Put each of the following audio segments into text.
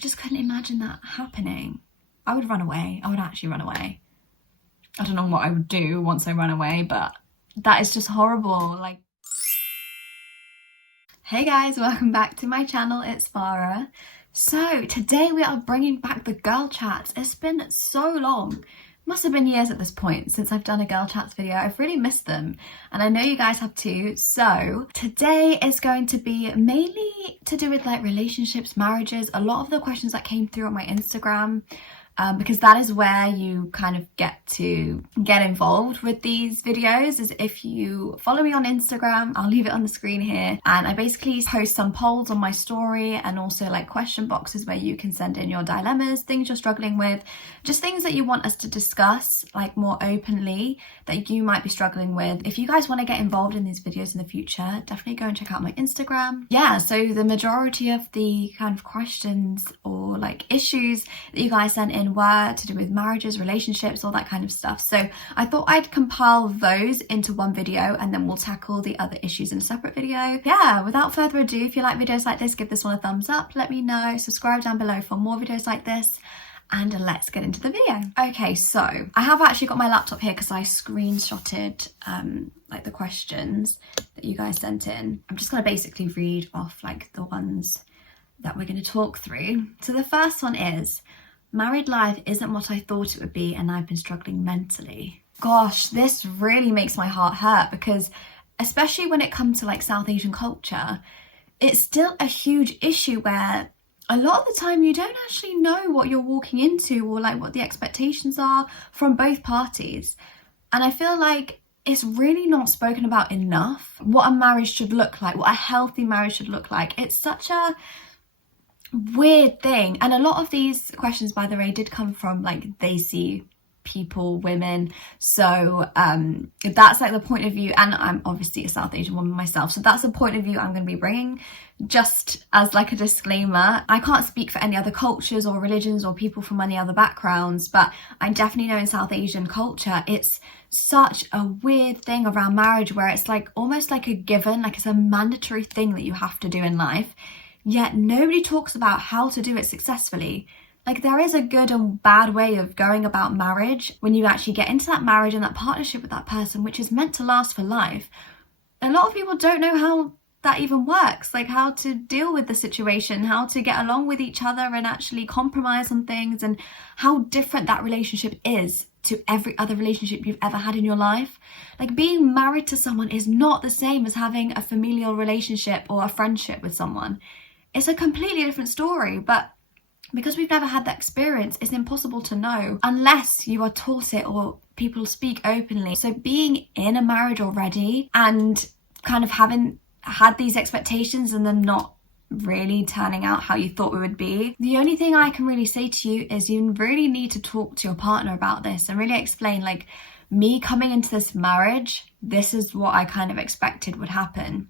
just couldn't imagine that happening. I would run away. I would actually run away. I don't know what I would do once I run away, but that is just horrible. Like, hey guys, welcome back to my channel. It's Farah. So today we are bringing back the girl chats. It's been so long. Must have been years at this point since I've done a girl chats video. I've really missed them and I know you guys have too. So today is going to be mainly to do with like relationships, marriages, a lot of the questions that came through on my Instagram. Because that is where you kind of get to get involved with these videos. Is if you follow me on Instagram, I'll leave it on the screen here, and I basically post some polls on my story and also like question boxes where you can send in your dilemmas, things you're struggling with, just things that you want us to discuss like more openly that you might be struggling with. If you guys want to get involved in these videos in the future, definitely go and check out my Instagram. Yeah, so the majority of the kind of questions or like issues that you guys sent in were to do with marriages, relationships, all that kind of stuff. So I thought I'd compile those into one video and then we'll tackle the other issues in a separate video. Yeah, without further ado, if you like videos like this, give this one a thumbs up, let me know, subscribe down below for more videos like this, and let's get into the video. Okay, so I have actually got my laptop here because I screenshotted like the questions that you guys sent in. I'm just gonna basically read off like the ones that we're gonna talk through. So the first one is, married life isn't what I thought it would be and I've been struggling mentally. Gosh, this really makes my heart hurt because especially when it comes to like South Asian culture, it's still a huge issue where a lot of the time you don't actually know what you're walking into or like what the expectations are from both parties. And I feel like it's really not spoken about enough what a marriage should look like, what a healthy marriage should look like. It's such a weird thing, and a lot of these questions, by the way, did come from like Desi people, women, so that's like the point of view, and I'm obviously a South Asian woman myself, so that's the point of view I'm going to be bringing. Just as like a disclaimer, I can't speak for any other cultures or religions or people from any other backgrounds, but I definitely know in South Asian culture it's such a weird thing around marriage where it's like almost like a given, like it's a mandatory thing that you have to do in life. Yet nobody talks about how to do it successfully. Like there is a good and bad way of going about marriage when you actually get into that marriage and that partnership with that person, which is meant to last for life. A lot of people don't know how that even works, like how to deal with the situation, how to get along with each other and actually compromise on things, and how different that relationship is to every other relationship you've ever had in your life. Like being married to someone is not the same as having a familial relationship or a friendship with someone. It's a completely different story, but because we've never had that experience, it's impossible to know unless you are taught it or people speak openly. So being in a marriage already and kind of having had these expectations and them not really turning out how you thought it would be, the only thing I can really say to you is you really need to talk to your partner about this and really explain, like, me coming into this marriage, this is what I kind of expected would happen.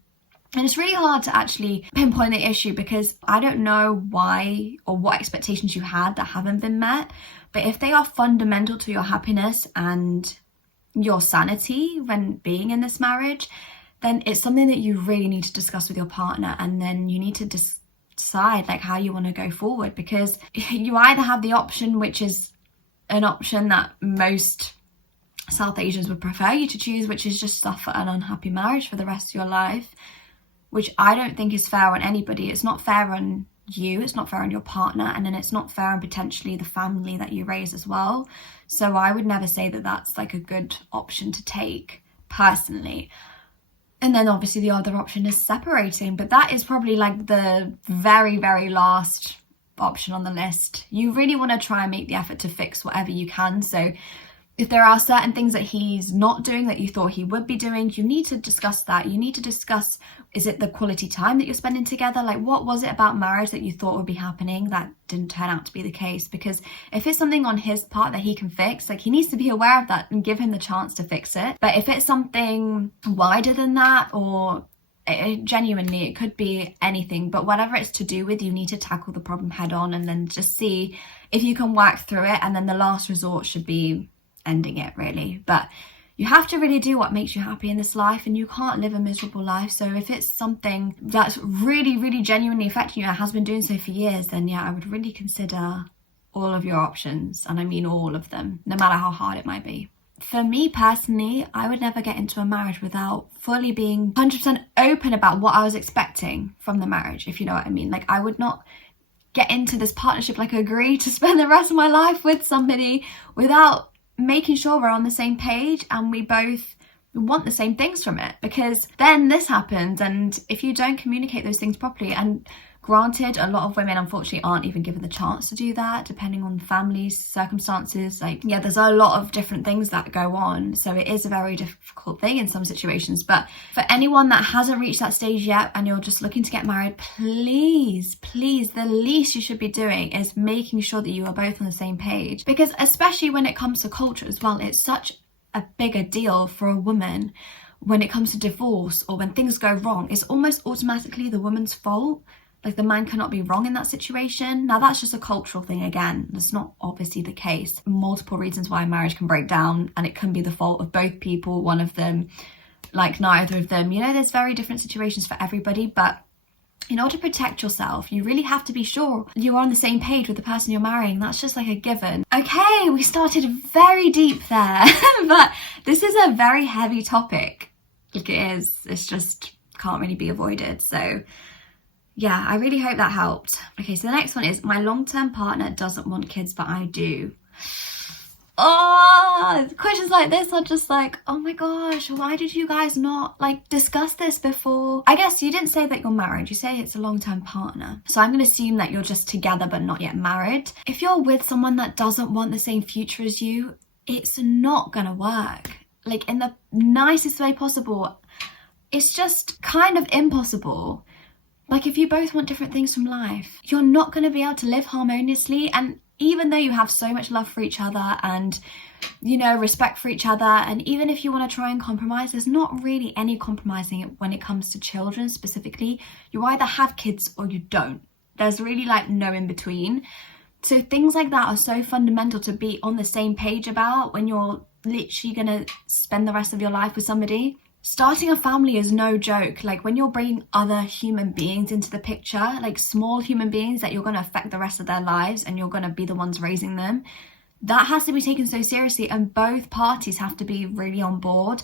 And it's really hard to actually pinpoint the issue because I don't know why or what expectations you had that haven't been met. But if they are fundamental to your happiness and your sanity when being in this marriage, then it's something that you really need to discuss with your partner. And then you need to decide like how you want to go forward, because you either have the option, which is an option that most South Asians would prefer you to choose, which is just suffer an unhappy marriage for the rest of your life, which I don't think is fair on anybody. It's not fair on you, it's not fair on your partner, and then it's not fair on potentially the family that you raise as well. So I would never say that that's like a good option to take personally. And then obviously the other option is separating, but that is probably like the very, very last option on the list. You really want to try and make the effort to fix whatever you can. So if there are certain things that he's not doing that you thought he would be doing, you need to discuss that. You need to discuss, is it the quality time that you're spending together? Like, what was it about marriage that you thought would be happening that didn't turn out to be the case? Because if it's something on his part that he can fix, like, he needs to be aware of that and give him the chance to fix it. But if it's something wider than that, or genuinely, it could be anything, but whatever it's to do with, you need to tackle the problem head on and then just see if you can work through it. And then the last resort should be ending it, really. But you have to really do what makes you happy in this life, and you can't live a miserable life. So if it's something that's really, really genuinely affecting you and has been doing so for years, then yeah, I would really consider all of your options, and I mean all of them, no matter how hard it might be. For me personally, I would never get into a marriage without fully being 100% open about what I was expecting from the marriage, if you know what I mean. Like, I would not get into this partnership, like agree to spend the rest of my life with somebody without making sure we're on the same page and we both want the same things from it, because then this happens. And if you don't communicate those things properly, and granted, a lot of women unfortunately aren't even given the chance to do that, depending on families, circumstances. Like, yeah, there's a lot of different things that go on, so it is a very difficult thing in some situations. But for anyone that hasn't reached that stage yet and you're just looking to get married, please, the least you should be doing is making sure that you are both on the same page, because especially when it comes to culture as well, it's such a bigger deal for a woman when it comes to divorce or when things go wrong. It's almost automatically the woman's fault. Like, the man cannot be wrong in that situation. Now, that's just a cultural thing again. That's not obviously the case. Multiple reasons why a marriage can break down, and it can be the fault of both people, one of them, like neither of them. You know, there's very different situations for everybody, but in order to protect yourself, you really have to be sure you are on the same page with the person you're marrying. That's just like a given. Okay, we started very deep there, but this is a very heavy topic. Like, it is. It's just can't really be avoided. So yeah, I really hope that helped. Okay, so the next one is, my long-term partner doesn't want kids, but I do. Oh, questions like this are just like, oh my gosh, why did you guys not like discuss this before? I guess you didn't say that you're married, you say it's a long-term partner. So I'm going to assume that you're just together but not yet married. If you're with someone that doesn't want the same future as you, it's not going to work. Like, in the nicest way possible. It's just kind of impossible. Like, if you both want different things from life, you're not going to be able to live harmoniously. And even though you have so much love for each other and, you know, respect for each other, and even if you want to try and compromise, there's not really any compromising when it comes to children specifically. You either have kids or you don't. There's really like no in between. So things like that are so fundamental to be on the same page about when you're literally going to spend the rest of your life with somebody. Starting a family is no joke. Like, when you're bringing other human beings into the picture, like small human beings that you're going to affect the rest of their lives and you're going to be the ones raising them, that has to be taken so seriously, and both parties have to be really on board.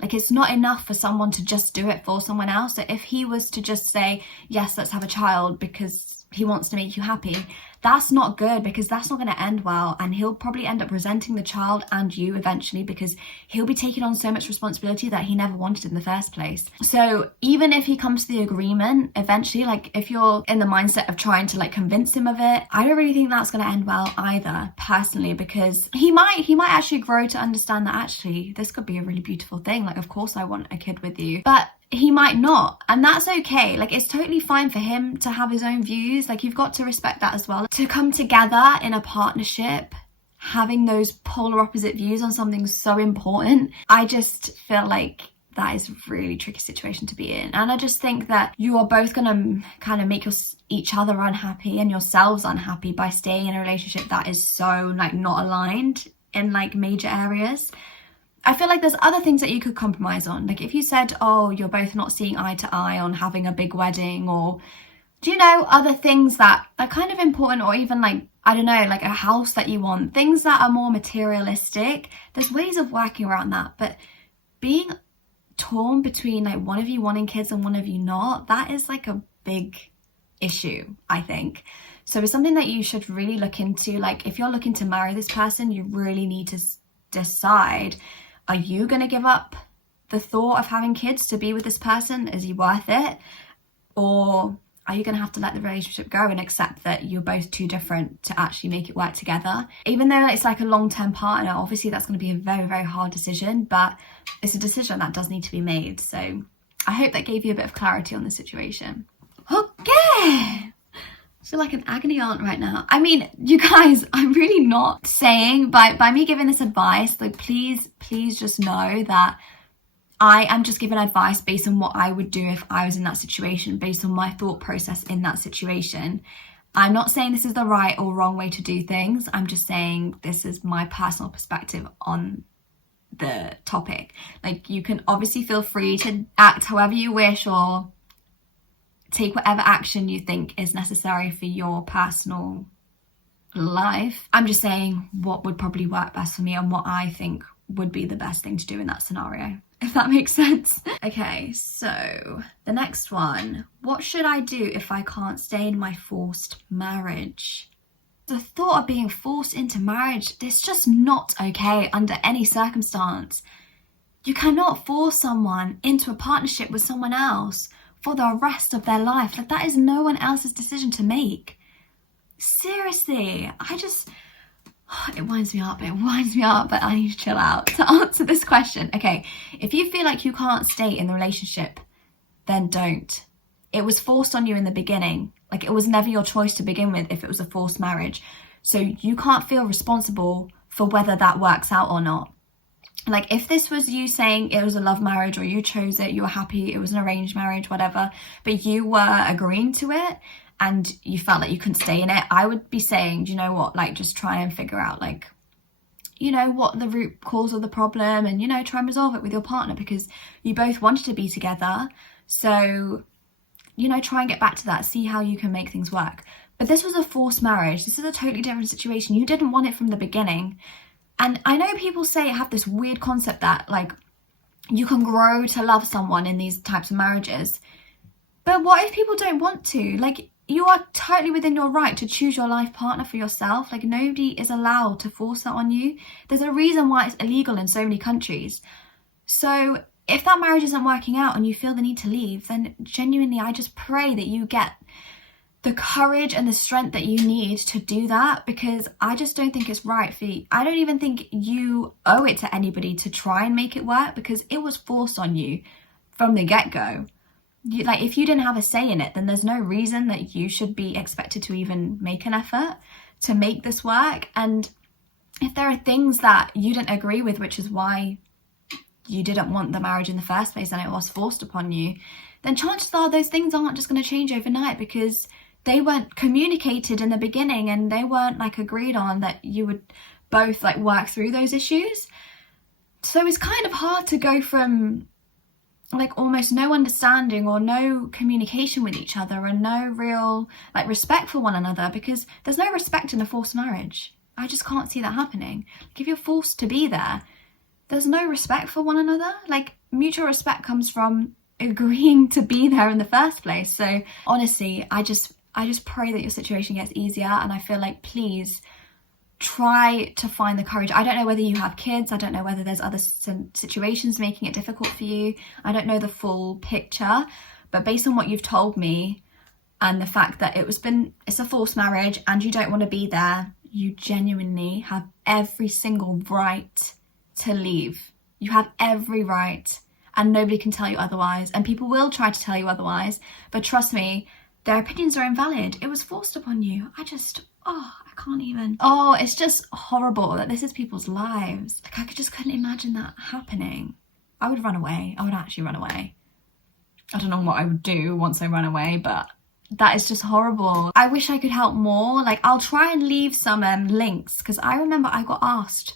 Like, it's not enough for someone to just do it for someone else. So if he was to just say, yes, let's have a child because he wants to make you happy, that's not good, because that's not going to end well, and he'll probably end up resenting the child and you eventually, because he'll be taking on so much responsibility that he never wanted in the first place. So even if he comes to the agreement eventually, like if you're in the mindset of trying to like convince him of it, I don't really think that's going to end well either, personally, because he might actually grow to understand that actually this could be a really beautiful thing. Like, of course I want a kid with you, but he might not, and that's okay. Like, it's totally fine for him to have his own views. Like, you've got to respect that as well. To come together in a partnership, having those polar opposite views on something so important, I just feel like that is a really tricky situation to be in. And I just think that you are both gonna kind of make each other unhappy and yourselves unhappy by staying in a relationship that is so like not aligned in like major areas. I feel like there's other things that you could compromise on. Like, if you said, oh, you're both not seeing eye to eye on having a big wedding, or, do you know, other things that are kind of important, or even like, I don't know, like a house that you want, things that are more materialistic, there's ways of working around that. But being torn between like one of you wanting kids and one of you not, that is like a big issue, I think. So it's something that you should really look into. Like, if you're looking to marry this person, you really need to decide, are you going to give up the thought of having kids to be with this person? Is he worth it? Or are you going to have to let the relationship go and accept that you're both too different to actually make it work together? Even though it's like a long-term partner, obviously that's going to be a very, very hard decision, but it's a decision that does need to be made. So I hope that gave you a bit of clarity on the situation. Okay. I feel like an agony aunt right now. I mean, you guys, I'm really not saying by me giving this advice, like, please just know that I am just giving advice based on what I would do if I was in that situation, based on my thought process in that situation. I'm not saying this is the right or wrong way to do things. I'm just saying this is my personal perspective on the topic. Like, you can obviously feel free to act however you wish or take whatever action you think is necessary for your personal life. I'm just saying what would probably work best for me and what I think would be the best thing to do in that scenario, if that makes sense. Okay, so the next one. What should I do if I can't stay in my forced marriage? The thought of being forced into marriage, it's just not okay under any circumstance. You cannot force someone into a partnership with someone else for the rest of their life. Like, that is no one else's decision to make. Seriously, it winds me up, but I need to chill out to answer this question. Okay, if you feel like you can't stay in the relationship, then don't. It was forced on you in the beginning. Like, it was never your choice to begin with if it was a forced marriage. So you can't feel responsible for whether that works out or not. Like, if this was you saying it was a love marriage or you chose it, you were happy, it was an arranged marriage, whatever, but you were agreeing to it and you felt like you couldn't stay in it, I would be saying, do you know what, like, just try and figure out, like, you know, what the root cause of the problem, and, you know, try and resolve it with your partner, because you both wanted to be together. So, you know, try and get back to that, see how you can make things work. But this was a forced marriage. This is a totally different situation. You didn't want it from the beginning. And I know people have this weird concept that, like, you can grow to love someone in these types of marriages. But what if people don't want to? Like, you are totally within your right to choose your life partner for yourself. Like, nobody is allowed to force that on you. There's a reason why it's illegal in so many countries. So if that marriage isn't working out and you feel the need to leave, then genuinely, I just pray that you get the courage and the strength that you need to do that, because I just don't think it's right for you. I don't even think you owe it to anybody to try and make it work, because it was forced on you from the get-go. Like, if you didn't have a say in it, then there's no reason that you should be expected to even make an effort to make this work. And if there are things that you didn't agree with, which is why you didn't want the marriage in the first place and it was forced upon you, then chances are those things aren't just going to change overnight, because they weren't communicated in the beginning and they weren't, like, agreed on that you would both, like, work through those issues. So it's kind of hard to go from, like, almost no understanding or no communication with each other and no real, like, respect for one another, because there's no respect in a forced marriage. I just can't see that happening. Like, if you're forced to be there, there's no respect for one another. Like, mutual respect comes from agreeing to be there in the first place. So honestly, I just pray that your situation gets easier, and I feel like, please try to find the courage. I don't know whether you have kids, I don't know whether there's other situations making it difficult for you, I don't know the full picture, but based on what you've told me and the fact that it's a forced marriage and you don't want to be there, you genuinely have every single right to leave. You have every right, and nobody can tell you otherwise, and people will try to tell you otherwise, but trust me, their opinions are invalid. It was forced upon you. I can't even. Oh, it's just horrible that this is people's lives. Like, I just couldn't imagine that happening. I would run away. I would actually run away. I don't know what I would do once I run away, but that is just horrible. I wish I could help more. Like, I'll try and leave some links, because I remember I got asked.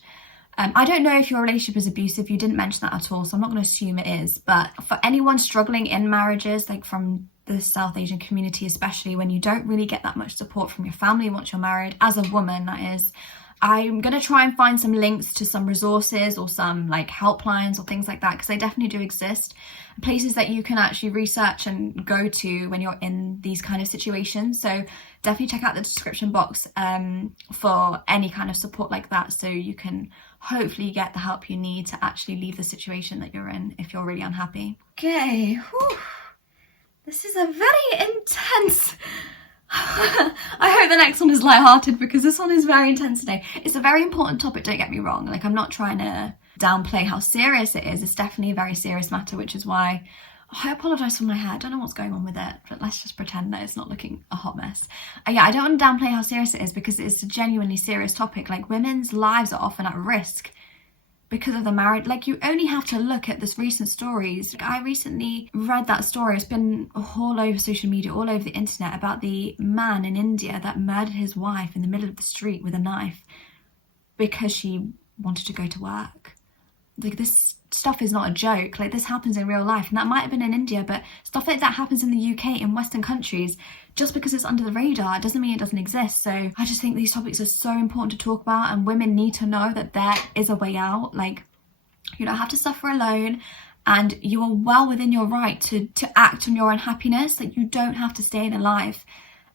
I don't know if your relationship is abusive. You didn't mention that at all, so I'm not going to assume it is. But for anyone struggling in marriages, like from the South Asian community especially, when you don't really get that much support from your family once you're married, as a woman that is, I'm going to try and find some links to some resources or some, like, helplines or things like that, because they definitely do exist. Places that you can actually research and go to when you're in these kind of situations. So definitely check out the description box for any kind of support like that, so you can hopefully get the help you need to actually leave the situation that you're in if you're really unhappy. Okay, whew. This is a very intense... I hope the next one is lighthearted, because this one is very intense today. It's a very important topic, don't get me wrong. Like, I'm not trying to downplay how serious it is. It's definitely a very serious matter, which is why I apologise for my hair. I don't know what's going on with it, but let's just pretend that it's not looking a hot mess. Yeah, I don't want to downplay how serious it is, because it's a genuinely serious topic. Like, women's lives are often at risk because of the marriage. Like, you only have to look at this recent stories. Like, I recently read that story. It's been all over social media, all over the internet, about the man in India that murdered his wife in the middle of the street with a knife because she wanted to go to work. like this stuff is not a joke. Like this happens in real life, and that might have been in India, but stuff like that happens in the UK, in Western countries. Just because it's under the radar doesn't mean it doesn't exist. So I just think these topics are so important to talk about, and women need to know that there is a way out. Like, you don't have to suffer alone, and you are well within your right to act on your unhappiness. Like, you don't have to stay in a life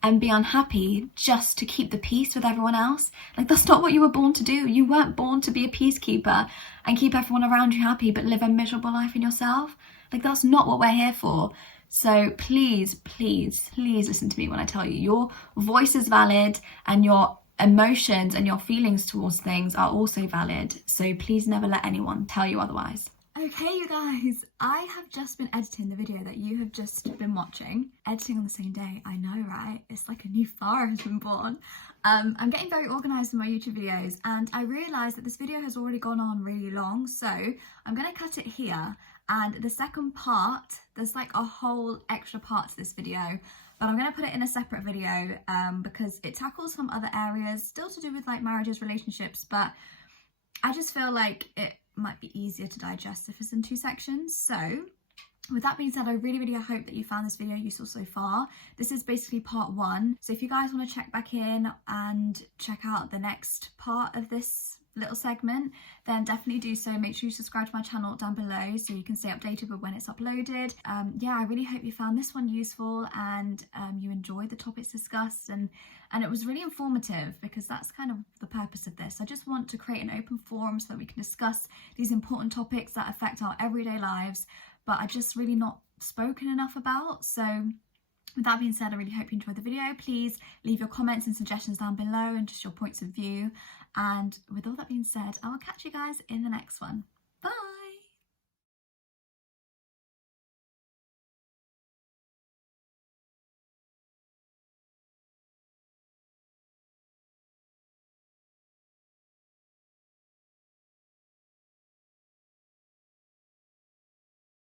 and be unhappy just to keep the peace with everyone else. Like, that's not what you were born to do. You weren't born to be a peacekeeper and keep everyone around you happy but live a miserable life in yourself. Like, that's not what we're here for. So please, please, please listen to me when I tell you your voice is valid, and your emotions and your feelings towards things are also valid. So please never let anyone tell you otherwise. Okay, you guys, I have just been editing the video that you have just been watching. Editing on the same day, I know, right? It's like a new Farah has been born. I'm getting very organised in my YouTube videos, and I realised that this video has already gone on really long, so I'm going to cut it here. And the second part, there's like a whole extra part to this video, but I'm going to put it in a separate video because it tackles some other areas, still to do with like marriages, relationships, but I just feel like it might be easier to digest if it's in two sections. So with that being said, I really hope that you found this video useful so far. This is basically part 1. So if you guys want to check back in and check out the next part of this little segment, then definitely do so. Make sure you subscribe to my channel down below so you can stay updated with when it's uploaded. Yeah, I really hope you found this one useful, and you enjoyed the topics discussed, and it was really informative, because that's kind of the purpose of this. I just want to create an open forum so that we can discuss these important topics that affect our everyday lives, but are just really not spoken enough about. So with that being said, I really hope you enjoyed the video. Please leave your comments and suggestions down below, and just your points of view. And with all that being said, I will catch you guys in the next one.